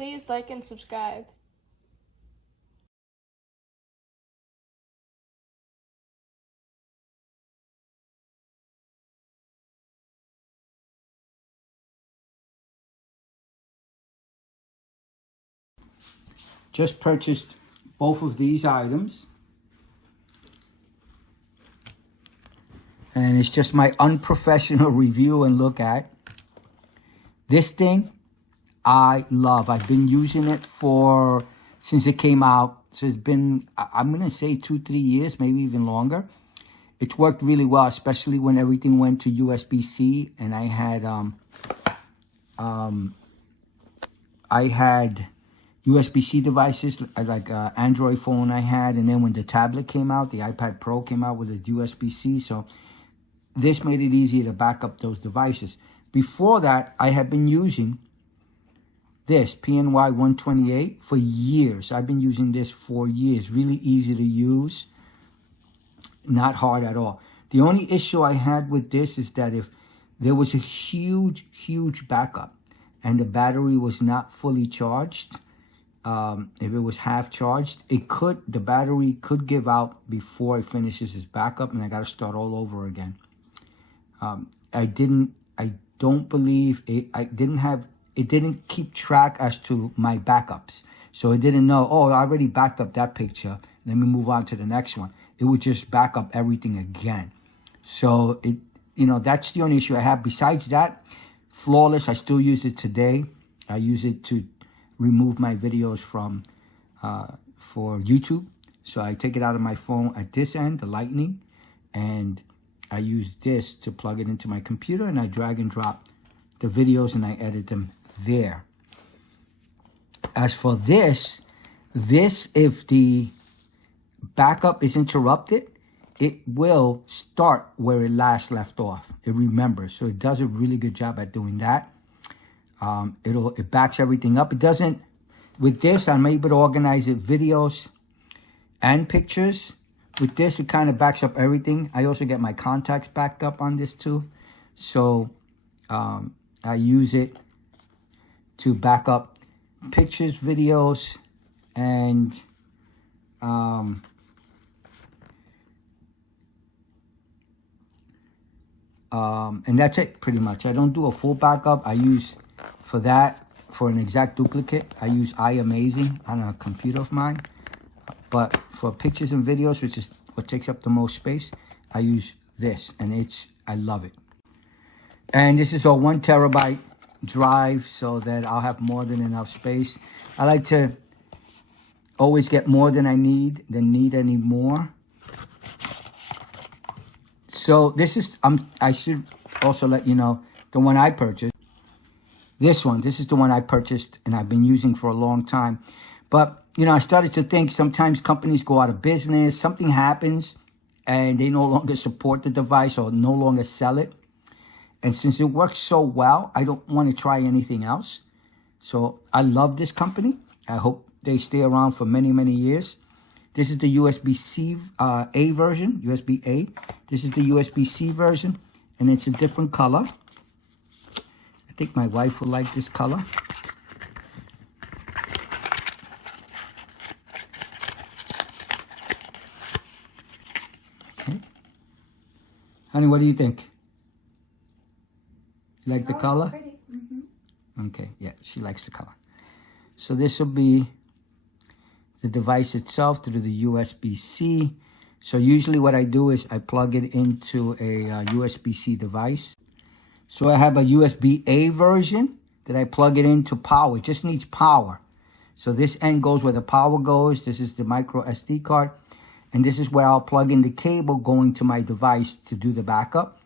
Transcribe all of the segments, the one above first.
please like and subscribe. Just purchased both of these items. And it's just my unprofessional review and look at. This thing, I love. I've been using it since it came out. So it's been, I'm going to say 2-3 years, maybe even longer. It's worked really well, especially when everything went to USB-C. And I had USB-C devices, like Android phone I had. And then when the tablet came out, the iPad Pro came out with a USB-C. So this made it easier to back up those devices. Before that, I had been using this PNY 128 for years. I've been using this for years. Really easy to use. Not hard at all. The only issue I had with this is that if there was a huge backup and the battery was not fully charged, if it was half charged, the battery could give out before it finishes its backup, and I got to start all over again. I don't believe it didn't keep track as to my backups. So it didn't know, oh, I already backed up that picture. Let me move on to the next one. It would just back up everything again. So that's the only issue I have. Besides that, flawless. I still use it today. I use it to remove my videos from for YouTube. So I take it out of my phone at this end, the lightning, and I use this to plug it into my computer, and I drag and drop the videos and I edit them there. As for this, if the backup is interrupted, it will start where it last left off. It remembers. So it does a really good job at doing that. It backs everything up. It doesn't, with this, I'm able to organize it videos and pictures. With this, it kind of backs up everything. I also get my contacts backed up on this too. So I use it to back up pictures, videos, and that's it pretty much. I don't do a full backup. I use for an exact duplicate, I use iAmazing on a computer of mine. But for pictures and videos, which is what takes up the most space, I use this, and I love it. And this is a 1 terabyte drive, so that I'll have more than enough space. I like to always get more than I need than need any more. So this is, I should also let you know, the one I purchased. This is the one I purchased and I've been using for a long time. But, I started to think sometimes companies go out of business, something happens, and they no longer support the device or no longer sell it. And since it works so well, I don't want to try anything else. So I love this company. I hope they stay around for many, many years. This is the USB-C A version, USB-A. This is the USB-C version, and it's a different color. I think my wife will like this color. Okay. Honey, what do you think? You like the color? It's pretty. Mm-hmm. Okay, yeah, she likes the color. So this will be the device itself through the USB-C. So usually what I do is I plug it into a USB-C device. So I have a USB-A version that I plug it into power. It just needs power. So this end goes where the power goes. This is the microSD card. And this is where I'll plug in the cable going to my device to do the backup.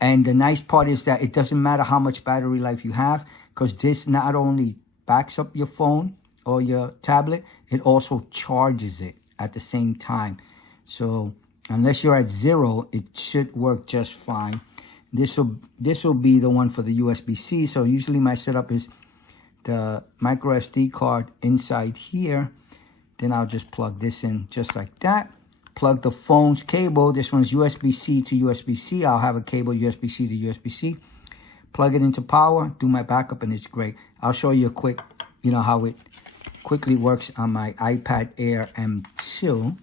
And the nice part is that it doesn't matter how much battery life you have, because this not only backs up your phone or your tablet, it also charges it at the same time. So unless you're at 0, it should work just fine. This will be the one for the USB-C. So usually my setup is the microSD card inside here. Then I'll just plug this in just like that. Plug the phone's cable. This one's USB-C to USB-C. I'll have a cable USB-C to USB-C. Plug it into power, do my backup, and it's great. I'll show you a quick you know how it quickly works on my iPad Air M2.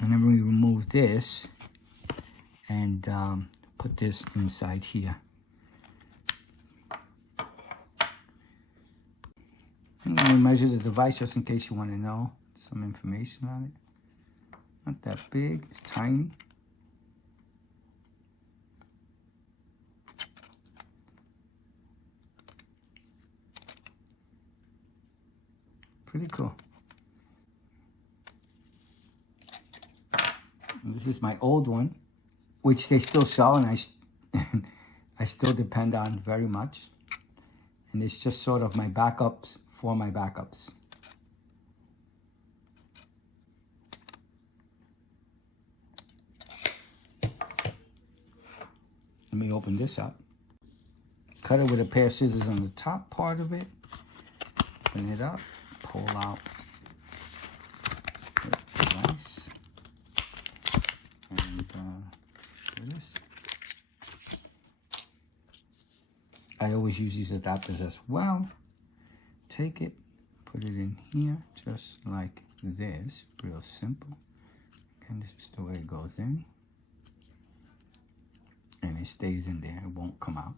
And then we remove this and put this inside here. And then we measure the device just in case you want to know some information on it. Not that big, it's tiny. Pretty cool. And this is my old one, which they still sell, and I still depend on very much. And it's just sort of my backups for my backups. Let me open this up. Cut it with a pair of scissors on the top part of it. Open it up, pull out the device. And do this. I always use these adapters as well. Take it, put it in here, just like this. Real simple. And this is the way it goes in. And it stays in there, it won't come out.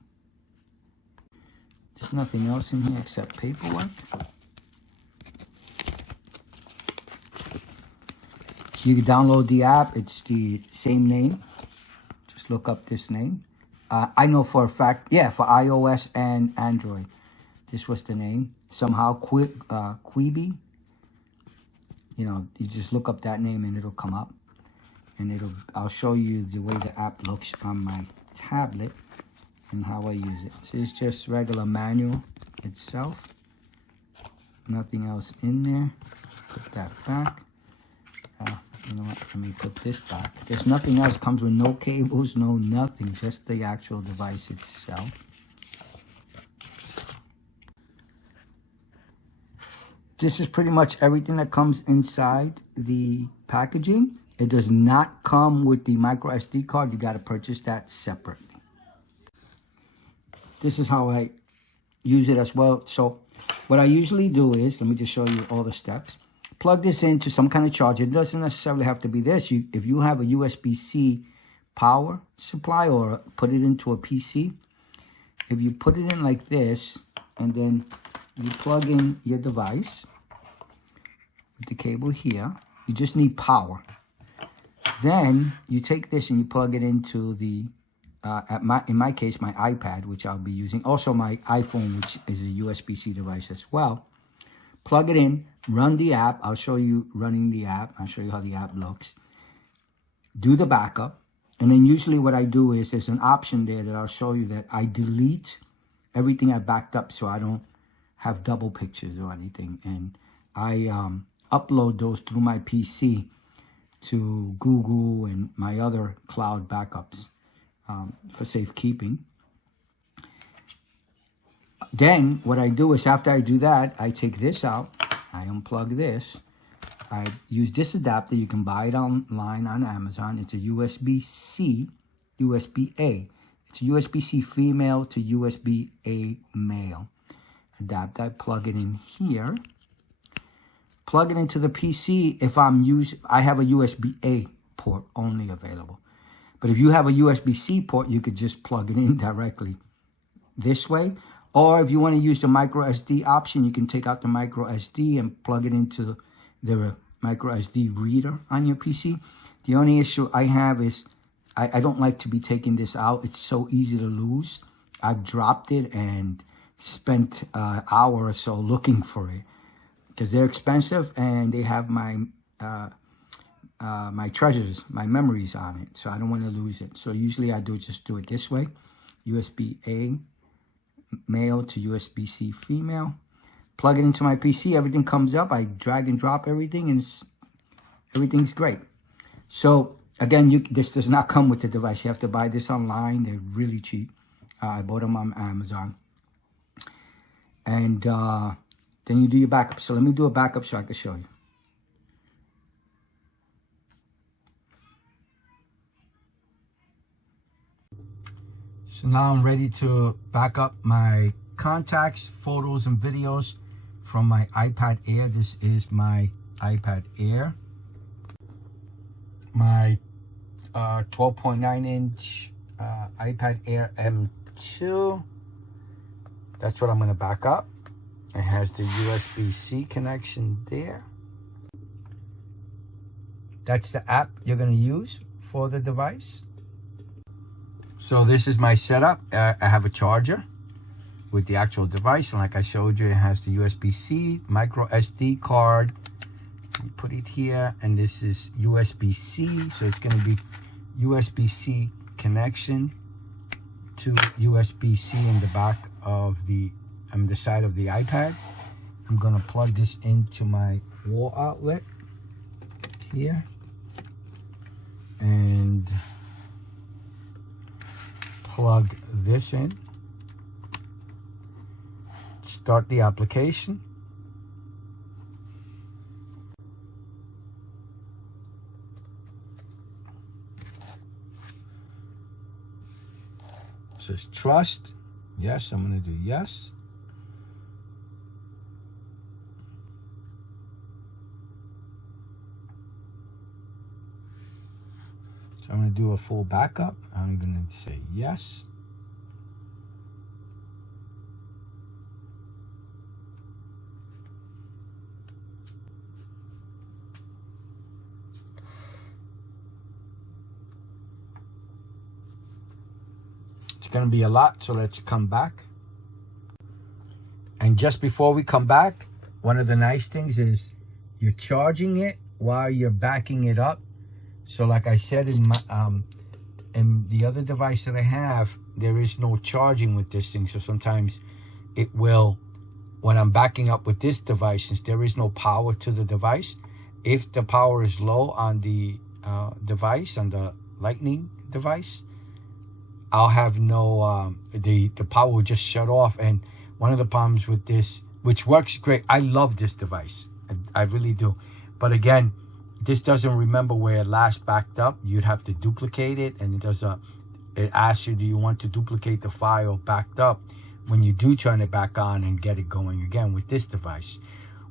There's nothing else in here except paperwork. You can download the app, it's the same name. Just look up this name. I know for a fact, yeah, for iOS and Android, this was the name. Somehow, Qubii. You know, you just look up that name and it'll come up. And I'll show you the way the app looks on my tablet and how I use it. So it's just regular manual itself. Nothing else in there. Put that back. You know what, let me put this back. There's nothing else, comes with no cables, no nothing, just the actual device itself. This is pretty much everything that comes inside the packaging. It does not come with the microSD card. You got to purchase that separately. This is how I use it as well. So what I usually do is, let me just show you all the steps. Plug this into some kind of charger. It doesn't necessarily have to be this. If you have a USB-C power supply or put it into a PC, if you put it in like this and then you plug in your device with the cable here, you just need power. Then you take this and you plug it into the, in my case, my iPad, which I'll be using. Also my iPhone, which is a USB-C device as well. Plug it in, run the app. I'll show you running the app. I'll show you how the app looks. Do the backup. And then usually what I do is there's an option there that I'll show you that I delete everything I backed up so I don't have double pictures or anything. And I upload those through my PC to Google and my other cloud backups for safekeeping. Then what I do is after I do that, I take this out, I unplug this, I use this adapter. You can buy it online on Amazon. It's a USB-C, USB-A. It's a USB-C female to USB-A male adapter. I plug it in here. Plug it into the PC. If I have a USB-A port only available. But if you have a USB-C port, you could just plug it in directly this way. Or if you want to use the microSD option, you can take out the microSD and plug it into the microSD reader on your PC. The only issue I have is I don't like to be taking this out. It's so easy to lose. I've dropped it and spent an hour or so looking for it because they're expensive and they have my my treasures, my memories on it. So I don't want to lose it. So usually I just do it this way. USB-A male to USB-C female. Plug it into my PC. Everything comes up. I drag and drop everything and everything's great. So again, this does not come with the device. You have to buy this online. They're really cheap. I bought them on Amazon. And then you do your backup. So let me do a backup so I can show you. So now I'm ready to back up my contacts, photos, and videos from my iPad Air. This is my iPad Air. My 12.9-inch iPad Air M2. That's what I'm going to back up. It has the USB-C connection there. That's the app you're going to use for the device. So this is my setup. I have a charger with the actual device, and like I showed you, it has the USB-C, microSD card. You put it here, and this is USB-C, so it's going to be USB-C connection to USB-C in the back of the side of the iPad. I'm going to plug this into my wall outlet here and plug this in. Start the application. It says trust. Yes, I'm going to do yes. So I'm going to do a full backup. I'm going to say yes. It's going to be a lot, so let's come back. And just before we come back, one of the nice things is you're charging it while you're backing it up. So like I said in the other device that I have, there is no charging with this thing. So sometimes it will, when I'm backing up with this device, since there is no power to the device, if the power is low on the device, on the Lightning device, I'll have no, the power will just shut off. And one of the problems with this, which works great, I love this device. I really do. But again, this doesn't remember where it last backed up. You'd have to duplicate it, and it asks you, do you want to duplicate the file backed up when you do turn it back on and get it going again with this device.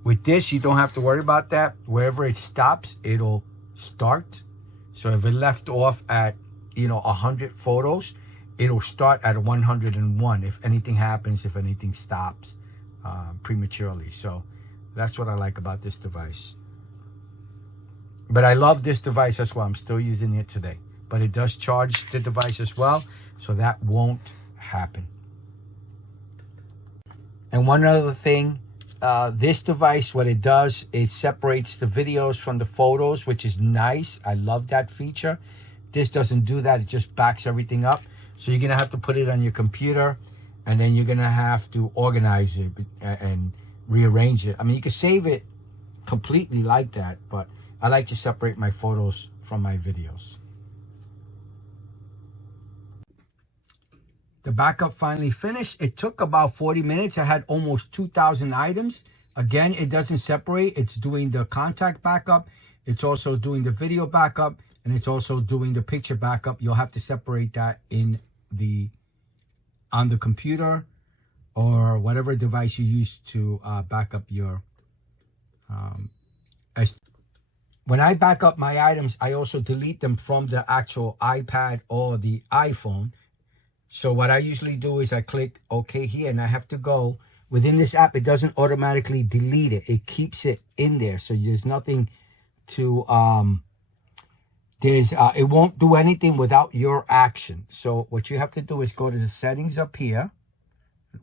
With this, you don't have to worry about that. Wherever it stops, it'll start. So if it left off at 100 photos, it'll start at 101 if anything happens, if anything stops prematurely. So that's what I like about this device. But I love this device, that's why I'm still using it today. But it does charge the device as well, so that won't happen. And one other thing, this device, what it does, it separates the videos from the photos, which is nice. I love that feature. This doesn't do that. It just backs everything up. So you're going to have to put it on your computer, and then you're going to have to organize it and rearrange it. I mean, you can save it completely like that, but I like to separate my photos from my videos. The backup finally finished. It took about 40 minutes. I had almost 2,000 items. Again, it doesn't separate. It's doing the contact backup. It's also doing the video backup, and it's also doing the picture backup. You'll have to separate that on the computer or whatever device you use to back up your SD. When I back up my items, I also delete them from the actual iPad or the iPhone. So what I usually do is I click OK here, and I have to go within this app. It doesn't automatically delete it. It keeps it in there. So there's nothing to, it won't do anything without your action. So what you have to do is go to the settings up here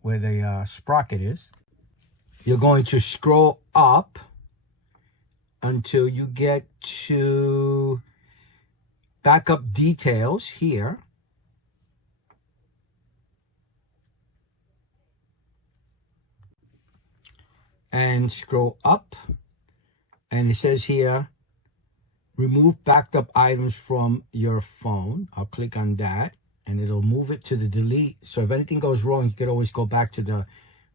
where the sprocket is. You're going to scroll up until you get to backup details here. And scroll up, and it says here, remove backed up items from your phone. I'll click on that, and it'll move it to the delete. So if anything goes wrong, you can always go back to the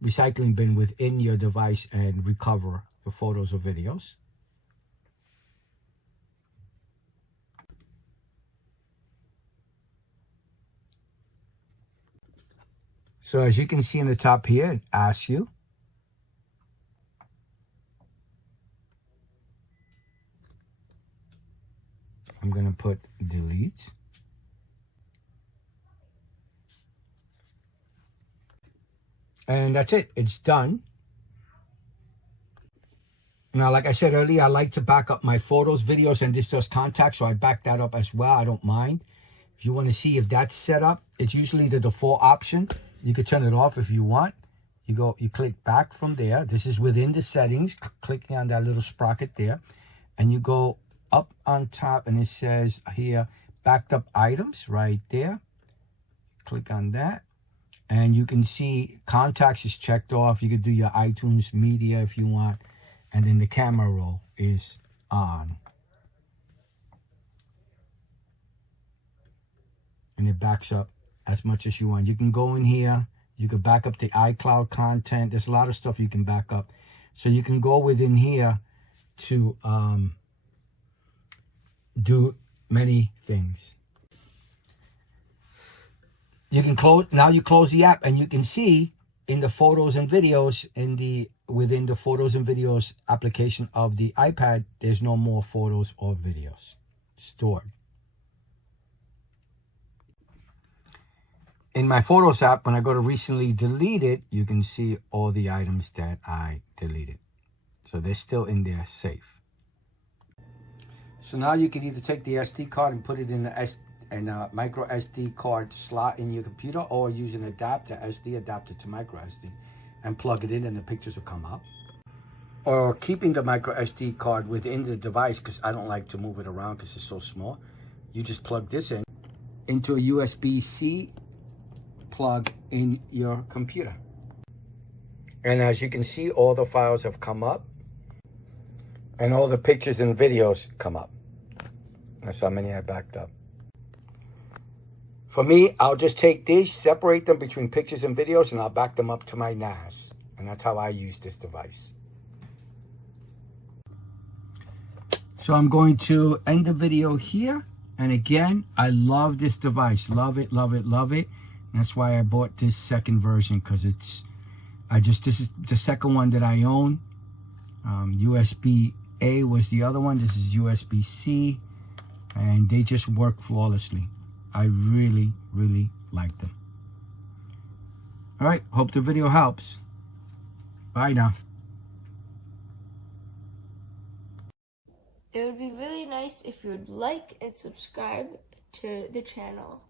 recycling bin within your device and recover the photos or videos. So as you can see in the top here, it asks you. I'm going to put delete. And that's it. It's done. Now, like I said earlier, I like to back up my photos, videos, and this does contacts, so I back that up as well. I don't mind. If you want to see if that's set up, it's usually the default option. You could turn it off if you want. You click back from there. This is within the settings, clicking on that little sprocket there. And you go up on top, and it says here, backed up items right there. Click on that. And you can see contacts is checked off. You could do your iTunes media if you want. And then the camera roll is on. And it backs up as much as you want. You can go in here. You can back up the iCloud content. There's a lot of stuff you can back up. So you can go within here to do many things. You can close, now you close the app, and you can see in the photos and videos, within the photos and videos application of the iPad, there's no more photos or videos stored. In my Photos app, when I go to recently deleted, you can see all the items that I deleted. So they're still in there safe. So now you can either take the SD card and put it in a micro SD card slot in your computer, or use an adapter, SD adapter to micro SD, and plug it in, and the pictures will come up. Or keeping the micro SD card within the device, because I don't like to move it around because it's so small. You just plug this in into a USB-C plug in your computer. And as you can see, all the files have come up, and all the pictures and videos come up. That's how many I backed up. For me, I'll just take these, separate them between pictures and videos, and I'll back them up to my NAS. And that's how I use this device. So I'm going to end the video here. And again, I love this device. Love it, love it, love it. And that's why I bought this second version, because this is the second one that I own. USB-A was the other one. This is USB-C. And they just work flawlessly. I really, really like them. All right, hope the video helps. Bye now. It would be really nice if you would like and subscribe to the channel.